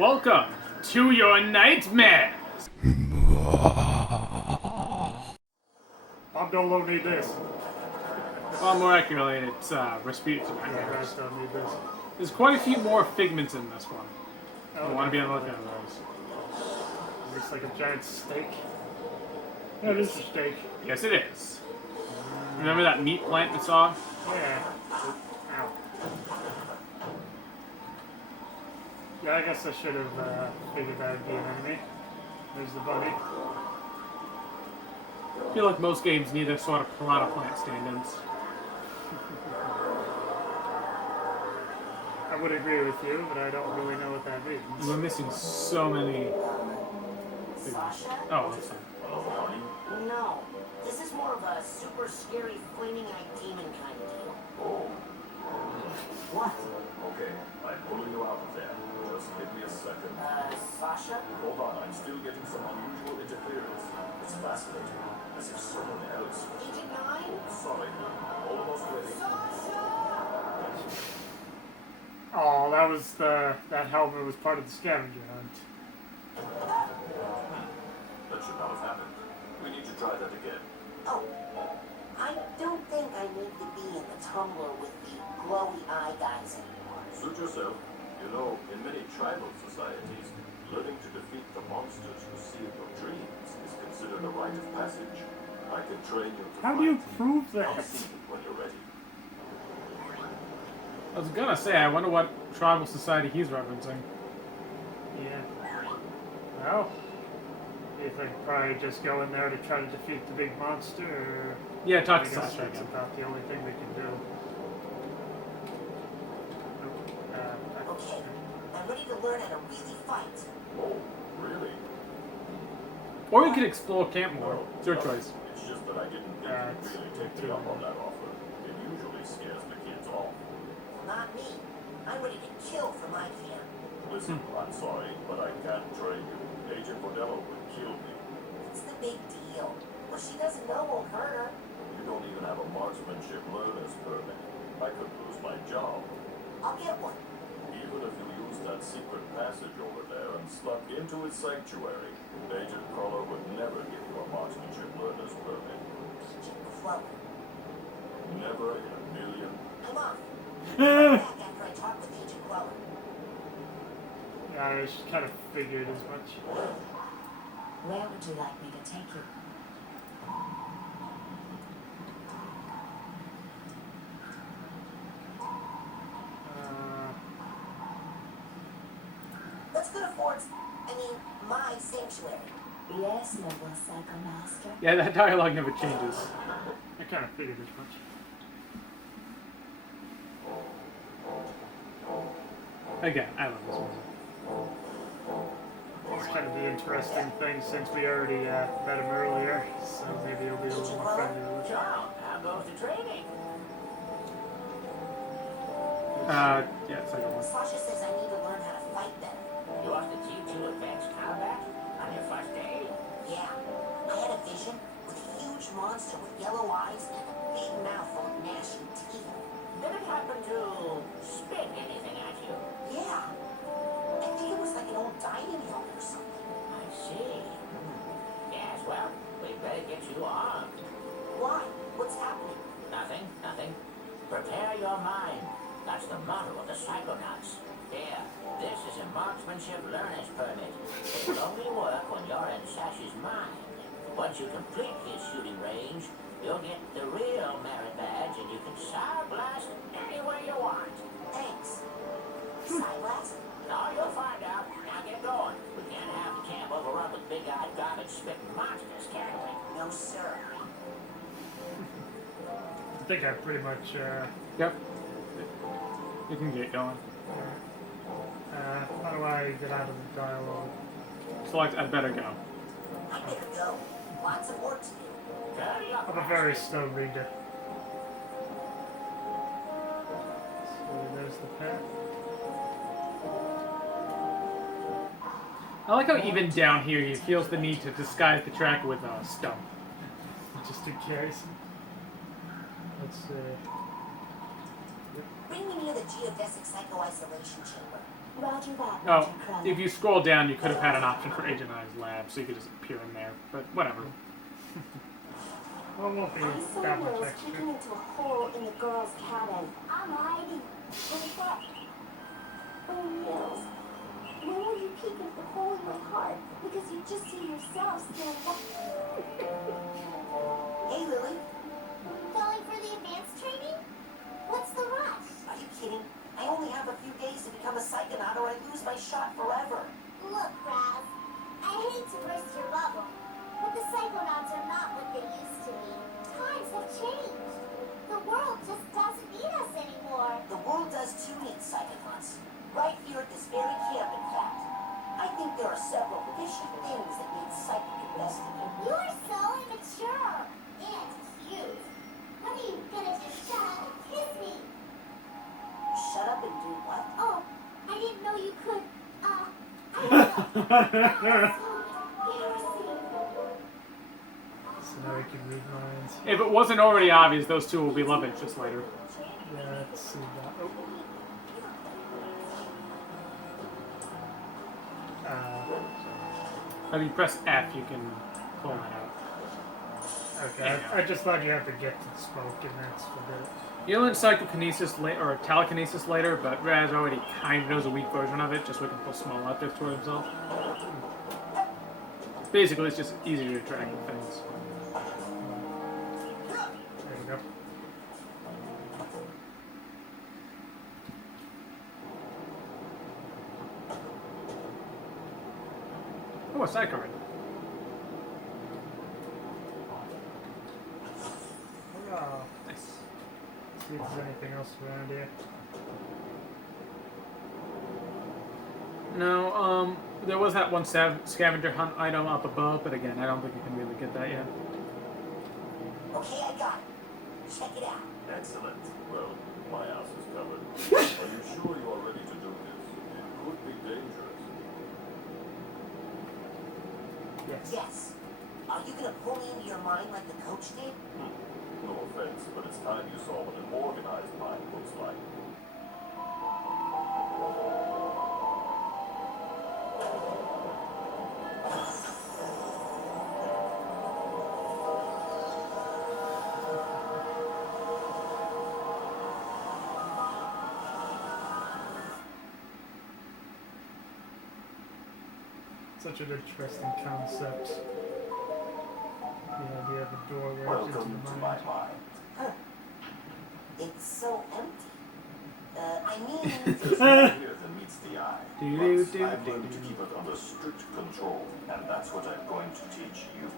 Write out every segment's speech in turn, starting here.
Welcome to your nightmare. I don't need this. Well, more accurately, it's Rasputin's You nightmares. guys don't need this. There's quite a few more figments in this one. I want to be on the lookout for those. Looks like a giant steak. Yeah, it is a steak. Yes, it is. Remember that meat plant we saw? Yeah. Ow. Yeah, I guess I should have figured that would be an enemy. There's the bunny. I feel like most games need a sort of piranha plant stand-ins. I would agree with you, but I don't really know what that means. We're missing so many figures. Oh, that's fine. No, this is more of a super scary flaming-eyed demon kind of deal. Oh, What? okay. I'm pulling you out of there. Just give me a second. Sasha? Hold on, I'm still getting some unusual interference. It's fascinating. As if someone else. Agent Nine? Sorry. Almost ready. Oh, that was that helmet was part of the scavenger hunt. That should not have happened. We need to try that again. Oh, I don't think I need to be in the tumbler with the glowy eye guys anymore. Suit yourself. You know, in many tribal societies, learning to defeat the monsters who steal your dreams is considered a rite of passage. I can train you to How do you fight. prove I'll that? see you when you're ready. I was gonna say, I wonder what tribal society he's referencing. Yeah. Well, you think probably just go in there to try to defeat the big monster, or Yeah, talk I to guess Sasha that's again. about the only thing we can do. Okay, I'm ready to learn how to really fight. Oh, really? Or we could explore camp more. It's your choice. It's just that I didn't think It's you'd really take me up on that offer. It usually scares the kids off. Well, not me. I'm ready to kill for my camp. Listen, I'm sorry, but I can't train you. Agent Bordello would kill me. What's the big deal? What she doesn't know won't hurt her. You don't even have a marksmanship learner's permit. I could lose my job. I'll get one. Even if you use that secret passage over there and snuck into his sanctuary, Agent Crawler would never give you a marksmanship learner's permit. Agent Clover. Never in a million. I'm off. Back after I talk with Agent Clover. Yeah, I just kind of figured as much. Where would you like me to take you? Let's go to Ford's, my sanctuary. Yes, noble Psychomaster. Yeah, that dialogue never changes. I kind of figured as much. Again, I love this movie. It's kind of the interesting thing since we already met him earlier, so maybe it'll be a little more friendly with him. How goes the training? Yeah, it's like a one. Sasha says I need to learn how to fight better. You want to teach you advanced combat on your first day? Yeah. I had a vision with a huge monster with yellow eyes and a big mouth full of gnashing teeth. Did it happen to spit anything at you? Yeah. I think it was like an old dining helmet or something. I see. Yes, well, we better get you armed. Why? What's happening? Nothing. Prepare your mind. That's the motto of the Psychonauts. Here, this is a marksmanship learner's permit. It will only work when you're in Sasha's mind. Once you complete his shooting range, you'll get the real merit badge and you can side blast anywhere you want. Thanks. Side blast? No, you'll find out. Now get going. We can't have the camp overrun with big-eyed garbage-spitting monsters, can we? No, sir. I think I pretty much, Yep. You can get going. how do I get out of the dialogue? Select, I better go. I better go. Lots of work to do. I'm a very slow reader. So there's the path. I like how even down here he feels the need to disguise the track with a stump. Just in case. Let's see. Bring me near the geodesic psycho-isolation chamber. Roger that, Oh, Major Crow. if you scroll down, you could have had an option for Agent I's lab, so you could just appear in there. But whatever. Well, it won't be I saw that much Will's extra. peeking into a hole in the girls' cabin. I'm hiding. What's that? Oh, Mills. When will you peek into the hole in my heart? Because you just see yourself standing up. Hey, Lily. Going for the advanced training? What's the rush? Are you kidding? I only have a few days to become a Psychonaut or I lose my shot forever. Look, Raz. I hate to burst your bubble, but the Psychonauts are not what they used to be. Times have changed. The world just doesn't need us anymore. The world does too need Psychonauts. Right here at this very camp, in fact. I think there are several fishy things that need psychic investigating. You're so immature and cute. When are you gonna just shut up and kiss me? Shut up and do what? Oh, I didn't know you could. I don't know. Embarrassing. So now we can read minds. If it wasn't already obvious, those two will be love interests later. Yeah, let's see that. Oh. If you press F, you can pull that out. Okay, I just thought you had to get to the smoke, and that's for good. You'll learn psychokinesis or telekinesis later, but Raz already kind of knows a weak version of it, just so he can pull small objects toward himself. Basically, it's just easier to interact with things. There you go. Oh, a side card. Oh, Nice. see if there's anything else around here. No, there was that one scavenger hunt item up above, but again, I don't think you can really get that yet. Okay, I got it. Check it out. Excellent. Well, my ass is covered. Are you sure you are ready to do this? It could be dangerous. Yes. Yes. Are you gonna pull me into your mind like the coach did? No offense, but it's time you saw what an organized mind looks like. Such an interesting concept. The idea of a doorway into Welcome the to my mind. mind. Huh. It's so empty. I mean... There's more here than meets the eye. Do-do-do, But I've learned to do-do. keep it under strict control, and that's what I'm going to teach you.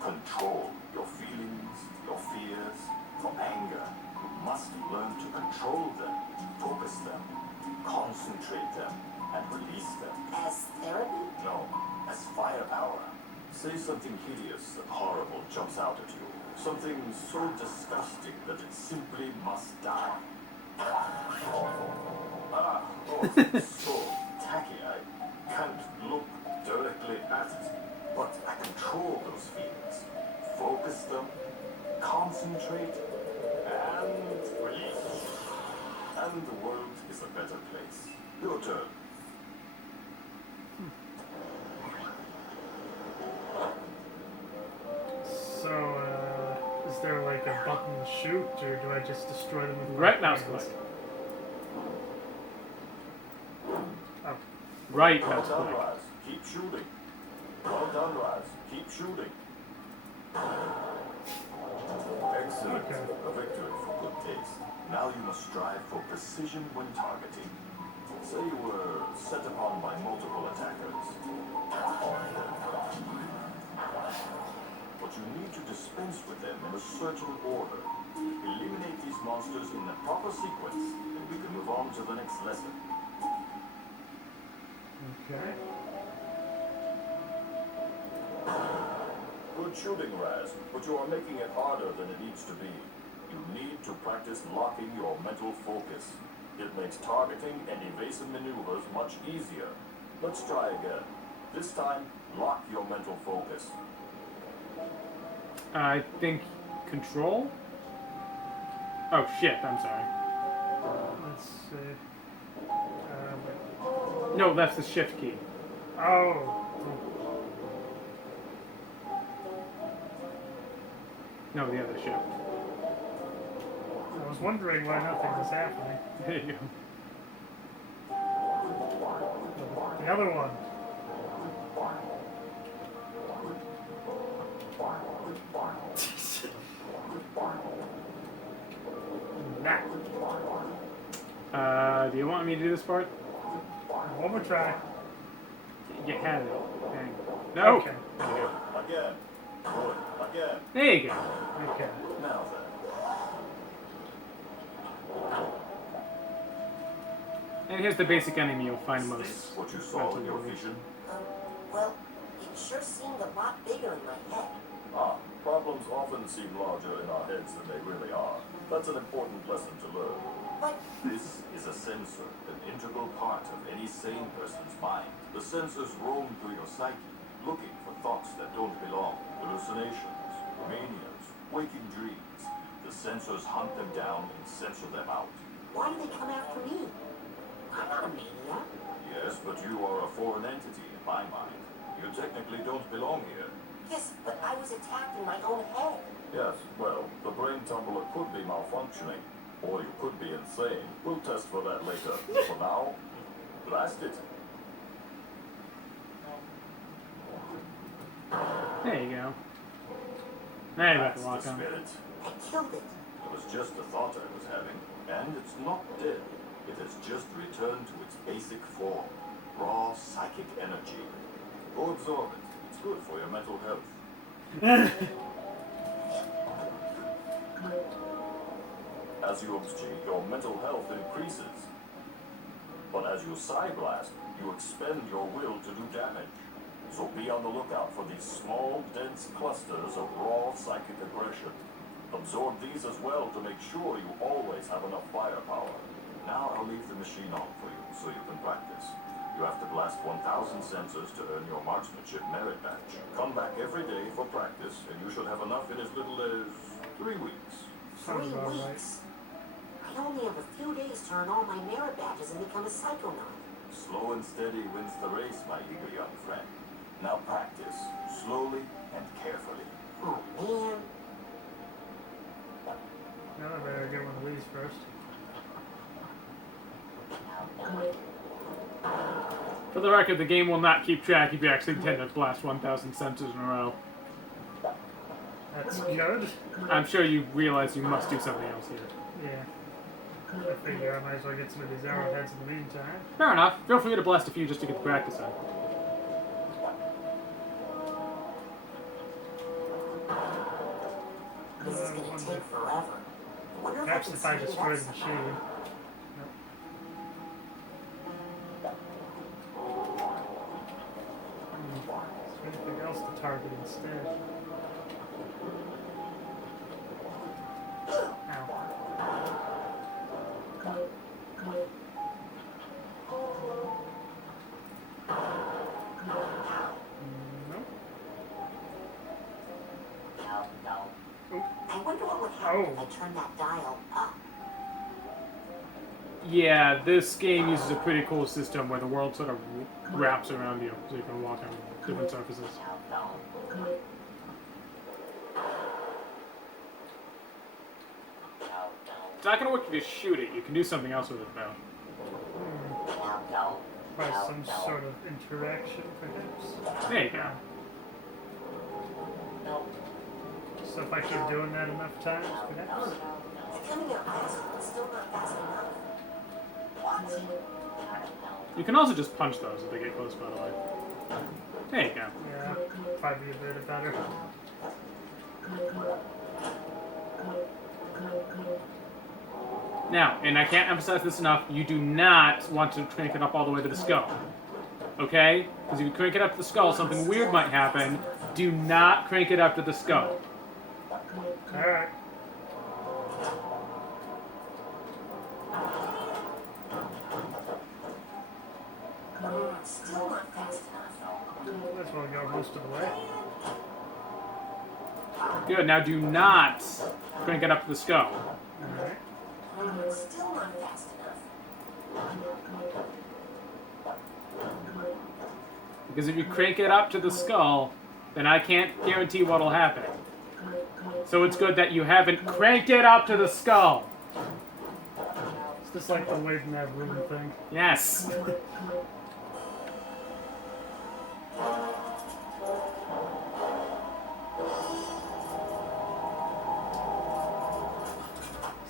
Control your feelings, your fears, your anger. You must learn to control them, focus them, concentrate them, and release them. As therapy? No, as firepower. Say something hideous and horrible jumps out at you. Something so disgusting that it simply must die. It's so tacky. I can't look directly at it. But I control those feelings. Focus them, concentrate, and release. And the world is a better place. Your turn. So, is there like a button to shoot, or do I just destroy them with my Right mouse hands? click. Oh, Right Well mouse done, click. Raz. Keep shooting. Well done, Raz. Keep shooting. Excellent. Okay. A victory for good taste. Now you must strive for precision when targeting. Say you were set upon by multiple attackers. But you need to dispense with them in a certain order. Eliminate these monsters in the proper sequence, and we can move on to the next lesson. okay. Good shooting, Raz, but you are making it harder than it needs to be. You need to practice locking your mental focus. It makes targeting and evasive maneuvers much easier. Let's try again. This time, lock your mental focus. I think control? Oh shit, I'm sorry. Let's see. Wait. No, that's the shift key. Oh. No, the other shift. I was wondering why nothing was happening. There you go. The other one. Nah. Do you want me to do this part? One more try. You had it. Dang. No! Okay. Again. Good. Again. There you go. Okay. Now then. And here's the basic enemy you'll find Is most. this what you saw in your vision? Well, it sure seemed a lot bigger in my head. Ah, problems often seem larger in our heads than they really are. That's an important lesson to learn. But This is a sensor, an integral part of any sane person's mind. The sensors roam through your psyche, looking for thoughts that don't belong, hallucinations, manias, waking dreams. The sensors hunt them down and censor them out. why do they come after me? I'm not a maniac. Yes, but you are a foreign entity in my mind. You technically don't belong here. Yes, but I was attacked in my own head. Yes, well, the brain tumbler could be malfunctioning, or you could be insane. We'll test for that later. For now, blast it. There you go. Now you got That's the lock the on. spirit. I killed it. It was just a thought I was having, and it's not dead. It has just returned to its basic form, raw psychic energy. Go absorb it. It's good for your mental health. As you absorb, your mental health increases. But as you blast, you expend your will to do damage. So be on the lookout for these small, dense clusters of raw psychic aggression. Absorb these as well to make sure you always have enough firepower. Now I'll leave the machine on for you so you can practice. You have to blast 1,000 sensors to earn your marksmanship merit badge. Come back every day for practice, and you should have enough in as little as 3 weeks. Sounds 3 about right. weeks. I only have a few days to earn all my merit badges and become a Psychonaut. Slow and steady wins the race, my eager young friend. Now practice, slowly and carefully. Oh man. Now I better get one of these first. For the record, the game will not keep track if you actually tend to blast 1,000 sensors in a row. That's good. I'm sure you realize you must do something else here. Yeah. I figure I might as well get some of these arrowheads in the meantime. Fair enough. Feel free to blast a few just to get the practice in. This is gonna take forever. I wonder Perhaps if if I I can destroy speed the it up machine. somehow. Is there anything else to target instead? Ow. Nope. I wonder what would happen if Oh. I turned that dial up. Yeah, this game uses a pretty cool system where the world sort of wraps around you, so you can walk on different surfaces. It's not going to work if you shoot it. You can do something else with it, though. Probably some sort of interaction, perhaps. There you go. So if I keep doing that enough times, perhaps? They're coming out fast, but still not fast enough. What? You can also just punch those if they get close, by the way. There you go. Yeah, probably a bit better. Now, and I can't emphasize this enough, you do not want to crank it up all the way to the skull. Okay? Because if you crank it up to the skull, something weird might happen. Do not crank it up to the skull. Alright. Still not fast enough. That's where we go most of the way. Good, now do not crank it up to the skull. Alright. Still not fast enough. Because if you crank it up to the skull, then I can't guarantee what'll happen. So it's good that you haven't cranked it up to the skull. It's just like the weight in that room thing. Yes.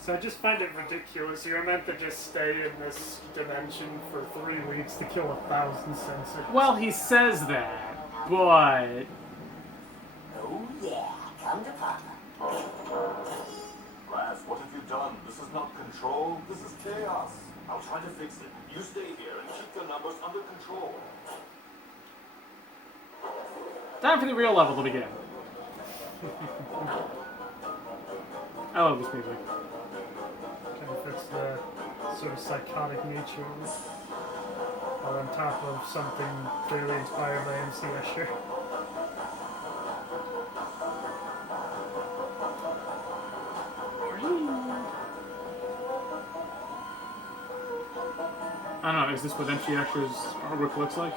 So I just find it ridiculous. You're meant to just stay in this dimension for 3 weeks to kill 1,000 sensors. Well, he says that, but Oh yeah, come to Papa. Raz, what have you done? This is not control. This is chaos. I'll try to fix it. You stay here and keep the numbers under control. time for the real level to begin. I love this music. Kind of fits the sort of psychotic nature of it. While on top of something clearly inspired by MC Escher. I don't know, is this what MC Escher's artwork looks like?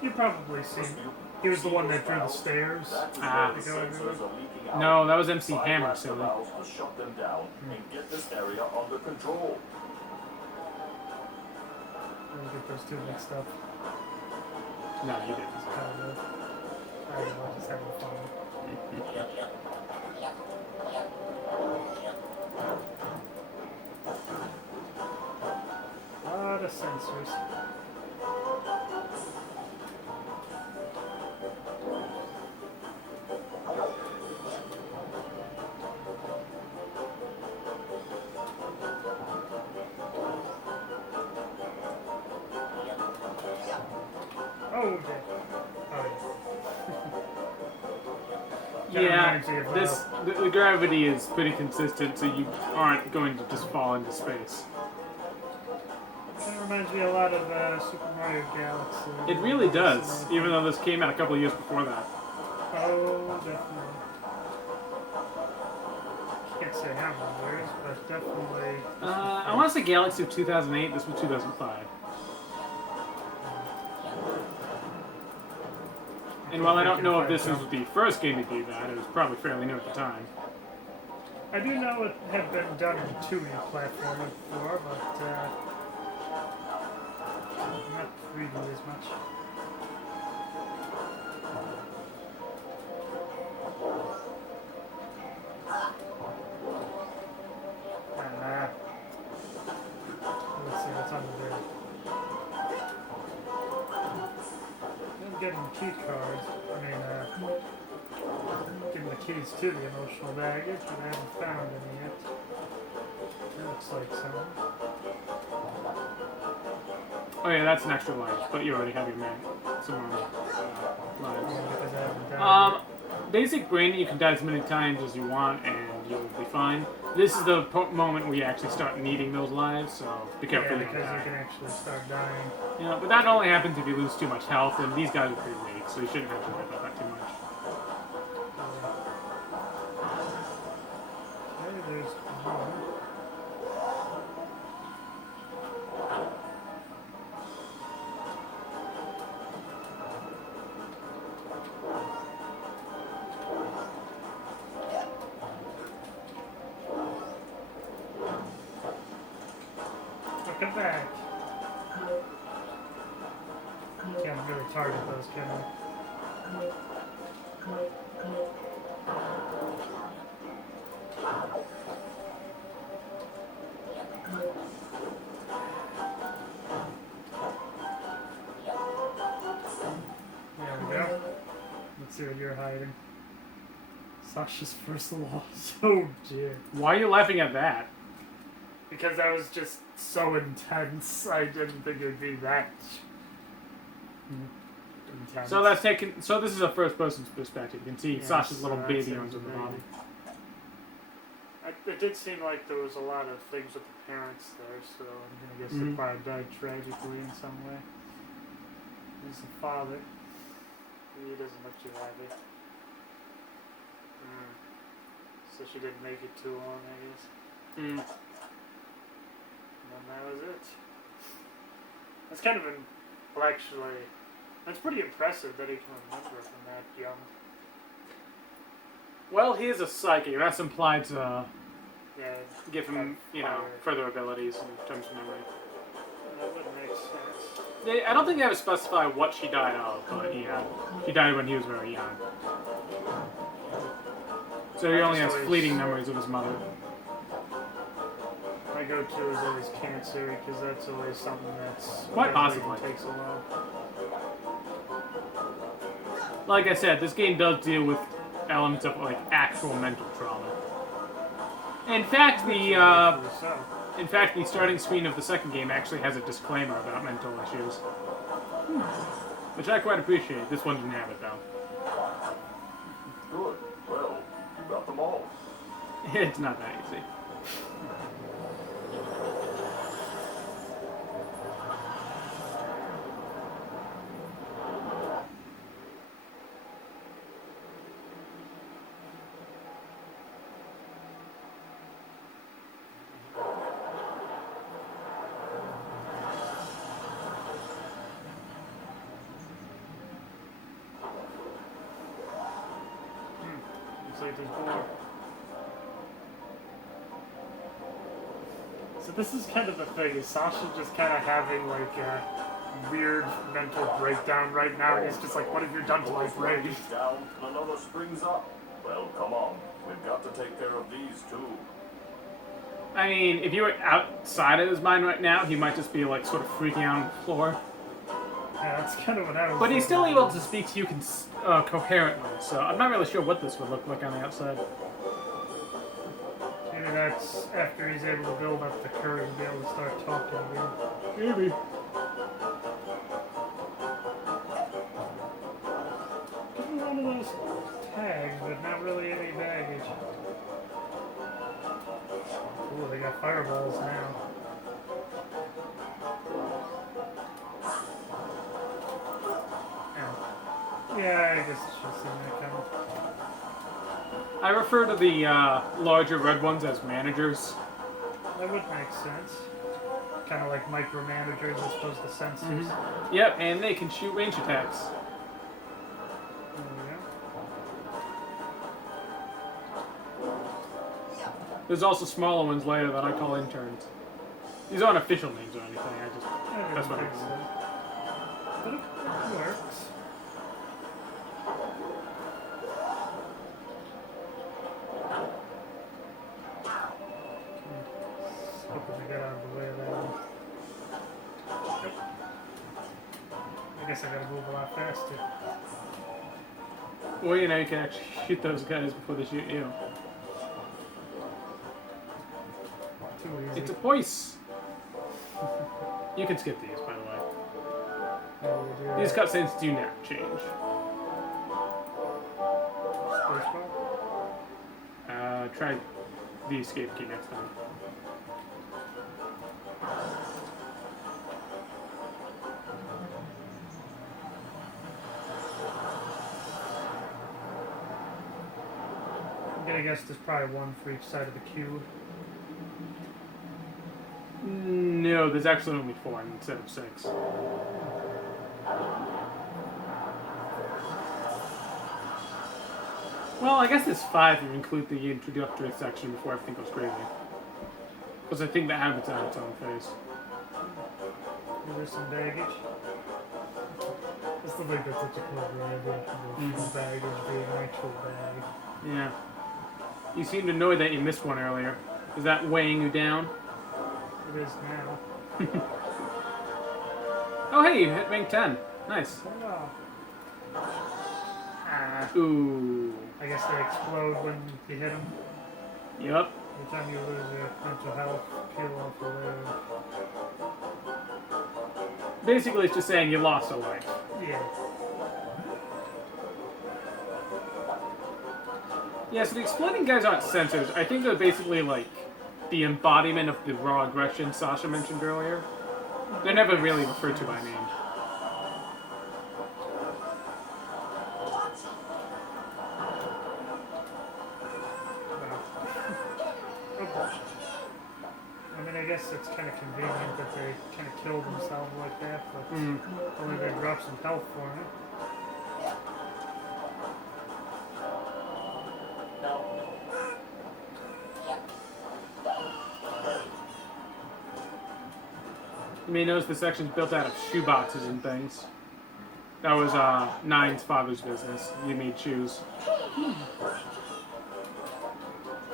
You've probably seen it. He was the one that drew the stairs. Ah. To go everywhere. No, that was MC Hammer, silly. To shut them down and get this area under control. Let me get those two mixed up. No, you didn't. Kind of. I don't know, just having fun. A lot of sensors. Oh, okay. Oh, yeah. Yeah, reminds me of, the gravity is pretty consistent, so you aren't going to just fall into space. That reminds me a lot of Super Mario Galaxy. It really does, even though this came out a couple of years before that. Oh, definitely. Can't say how many years, but definitely. I want to say Galaxy of 2008, this was 2005. And while I don't know if this is the first game to do that, it was probably fairly new at the time. I do know it had been done in 2D platformer before, but not 3D as much. Let's see what's under there. I'm getting key cards. I mean, getting the keys to the emotional baggage, but I haven't found any yet. It looks like some. Oh yeah, that's an extra life, but you already have your man some more lives. Because I haven't died yet. Basic brain, you can die as many times as you want, and you'll be fine. This is the moment where you actually start needing those lives, so be careful you don't because you die. can actually start dying. You know, but that only happens if you lose too much health, and these guys are pretty weak, so you shouldn't have to worry about that too much. Okay, there's one. Come back. Can't really target those, can I? There we go. Let's see what you're hiding. Sasha's first loss. Oh dear. Why are you laughing at that? Because that was just so intense. I didn't think it would be that intense. So that's taken. So this is a first-person perspective. You can see Yes, Sasha's little that's baby it, arms at the baby. bottom. It did seem like there was a lot of things with the parents there, so I guess Mhm. the father died tragically in some way. He's the father. He doesn't look too happy. So she didn't make it too long, I guess. Mm. And that was it. It's kind of well, actually, That's pretty impressive that he can remember from that young. Well, he is a psychic. That's implied to Yeah, give him, you know, further abilities in terms of memory. that would make sense. I don't think they ever specify what she died of, but yeah, she died when he was very young. So he only has fleeting memories of his mother. My go-to is always cancer because that's always something that's Quite possibly. takes a while. Like I said, this game does deal with elements of like actual mental trauma. In fact, the starting screen of the second game actually has a disclaimer about mental issues, which I quite appreciate. This one didn't have it though. Good. Well, you got them all. It's not that easy. Looks like there's more. So this is kind of the thing, is Sasha just kind of having like a weird mental breakdown right now? He's just like, what have you done to my brain? One is down and another springs up. Well, come on. We've got to take care of these too. I mean, if you were outside of his mind right now, he might just be like sort of freaking out on the floor. Yeah, that's kind of what I was But he's still thinking. able to speak to you coherently, so I'm not really sure what this would look like on the outside. Maybe that's after he's able to build up the courage to be able to start talking again. Maybe. Give me one of those tags, but not really any baggage. Ooh, they got fireballs now. Ow. Yeah, I guess I should have seen that coming. I refer to the larger red ones as managers. That would make sense. Kind of like micromanagers as opposed to sensors. Yep, and they can shoot range attacks. There we go. There's also smaller ones later that I call interns. These aren't official names or anything, that's what I think call so. them. But it works. Hoping to get out of the way of that one. Yep. I guess I gotta move a lot faster. Well, you know, you can actually shoot those guys before they shoot you. Too easy. It's a voice! You can skip these, by the way. Oh, we do. These cutscenes do not change. Spaceball? Try the escape key next time. I'm gonna guess there's probably one for each side of the cube. No, there's actually only 4 instead of 6. Well, I guess it's 5 if you include the introductory section before everything goes crazy. Because I think that happens on its own phase. There's some baggage. I still think that's such a clever idea. Baggage being an actual bag. Yeah. You seemed annoyed that you missed one earlier. Is that weighing you down? It is now. Oh, hey, you hit rank 10. Nice. Oh. Ah. Ooh. I guess they explode when you hit them. Yup. Every time you lose your mental health, peel off the layer. Basically, it's just saying you lost a life. Yeah. Yeah, so the exploding guys aren't sensors. I think they're basically like the embodiment of the raw aggression Sasha mentioned earlier. They're never really referred to by name. I mean, I guess it's kind of convenient that they kind of kill themselves like that, but only they drop some health for me. You may notice the section's built out of shoeboxes and things. That was Nine's father's business. He made shoes.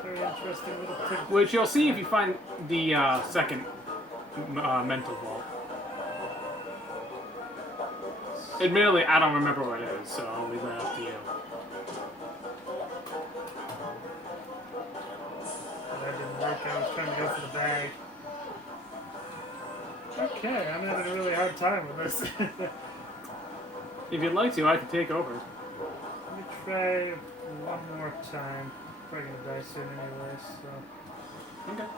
Very interesting little tidbit. Which you'll see if you find the second mental vault. Admittedly, I don't remember what it is, so I'll leave that up to you. That didn't work. I was trying to go for the bag. Okay, I'm having a really hard time with this. If you'd like to, I could take over. Let me try one more time. Probably gonna die soon anyway, so. Okay.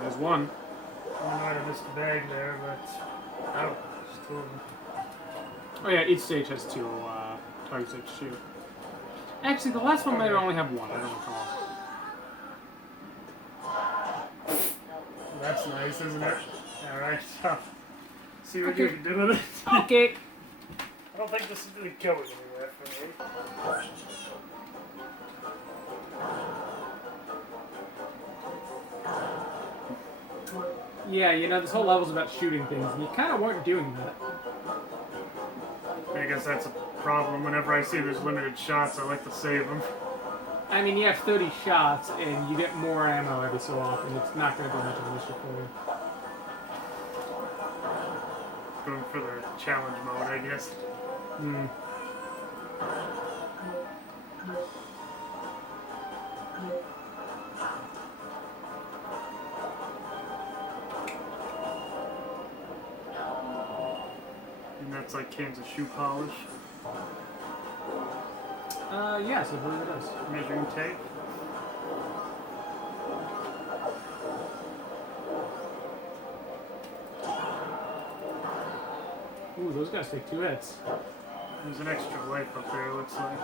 There's one. I don't know how to miss the bag there, but. Oh, just two of them. Oh yeah, each stage has two targets that shoot. Actually, the last one might only have one. I don't recall. That's nice, isn't it? Alright, so. See what you can do with it. Okay. I don't think this is really going anywhere for me. Yeah, you know, this whole level's about shooting things, and you kind of weren't doing that. I guess that's a problem. Whenever I see there's limited shots, I like to save them. I mean, you have 30 shots, and you get more ammo every so often. It's not going to be much of an issue for you. Going for the challenge mode, I guess. Hmm. And that's like cans of shoe polish. Yes, I believe it is. Measuring tape. Ooh, those guys take 2 hits. There's an extra life up there, looks like.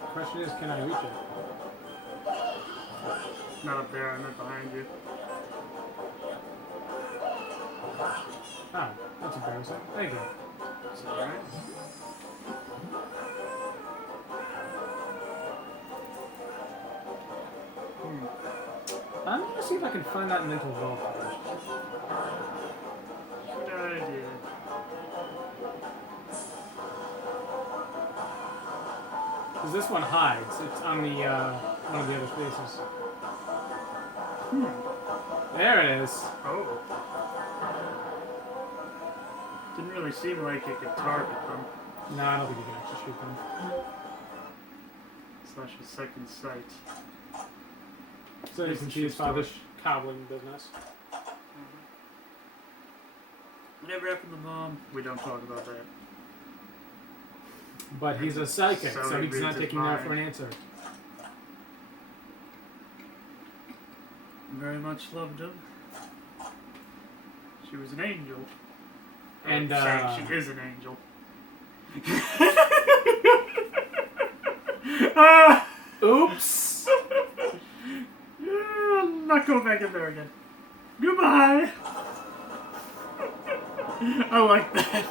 The question is, can I reach it? Not up there, I meant behind you. Oh, that's embarrassing. Thank you. It's alright. I'm gonna see if I can find that mental vault first. Good idea. Because this one hides. It's on the one of the other spaces. There it is. Oh. Didn't really seem like it could target them. No, I don't think you can actually shoot them. Slash a second sight. So you can see his father's cobbling business. Whatever happened to Mom? We don't talk about that. But he's a psychic, So so he he's reads not his taking no mind. for an answer. Very much loved him. She was an angel. And, saying she is an angel. Oops! I'm not going back in there again. Goodbye! I like that.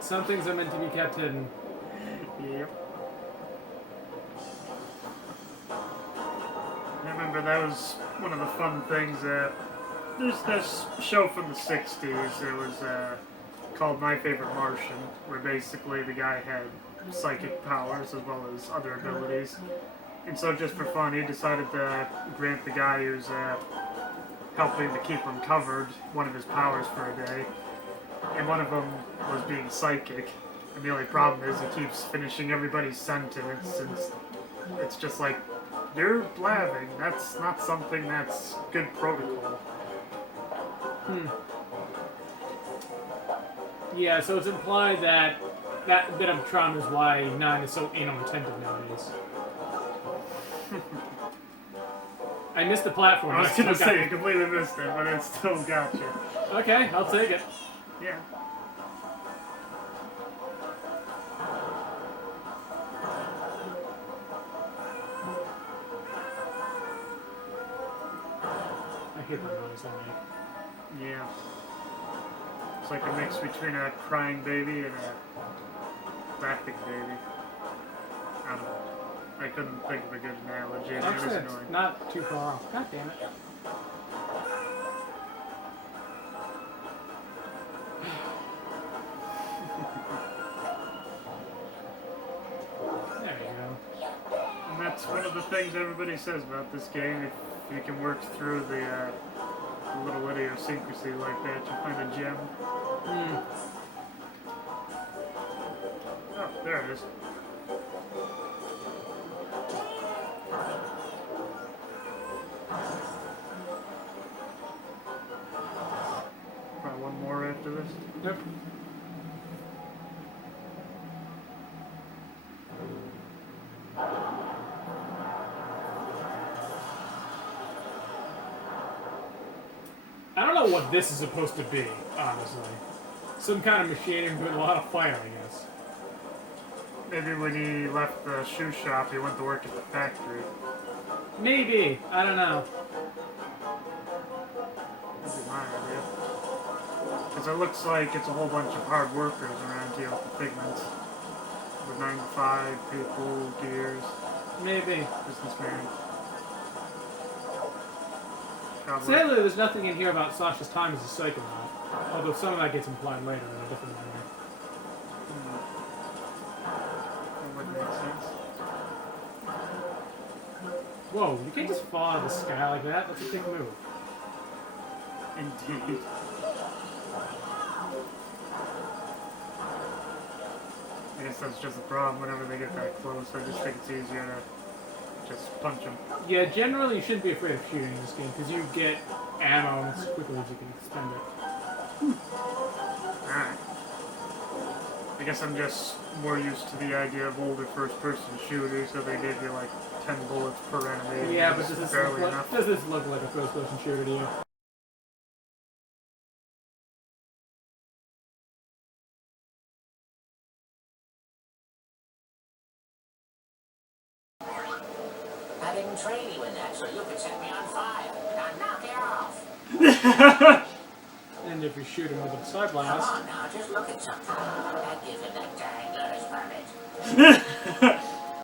Some things are meant to be kept hidden. Yep. I remember that was one of the fun things. There's this show from the 60s. It was called My Favorite Martian, where basically the guy had psychic powers as well as other abilities. And so just for fun, he decided to grant the guy who's helping to keep him covered one of his powers for a day. And one of them was being psychic. And the only problem is he keeps finishing everybody's sentence, and it's just like, you're blabbing. That's not something that's good protocol. Yeah, so it's implied that that bit of trauma is why 9 is so anal retentive nowadays. I missed the platform. I was still gonna got say it. you completely missed it, but it still got you. Okay, I'll take it. Yeah. I hate the noise I make. Yeah. It's like a mix between a crying baby and a laughing baby. I don't know. I couldn't think of a good analogy. It was Actually, it's annoying. not too far off. God damn it. There you go. And that's one of the things everybody says about this game. If you can work through the little idiosyncrasy like that, you find a gem. Hmm. Oh, there it is. Probably one more after this. Yep. I don't know what this is supposed to be, honestly. Some kind of machinery with a lot of fire, I guess. Maybe when he left the shoe shop, he went to work at the factory. Maybe. I don't know. That'd be my idea. Because it looks like it's a whole bunch of hard workers around here with the pigments. With 9 to 5 people, gears, Maybe. businessman. Probably. Sadly, there's nothing in here about Sasha's time as a psychonaut. Although some of that gets implied later in a different way. That would make sense. Whoa, you can't just fall out of the sky like that. That's a big move. Indeed. I guess that's just a problem whenever they get that close. I just think it's easier to just punch them. Yeah, generally you shouldn't be afraid of shooting in this game because you get ammo as quickly as you can expend it. Alright. I guess I'm just more used to the idea of older first-person shooters, so they give you like 10 bullets per enemy. Yeah, but It's does this, barely look enough. like, does this look like a first-person shooter to you? I didn't train you in that, so you could set me on fire. Now knock it off. And if you shoot him with a side Come blast, on now, just look at something. That gives him that dang nurse permit.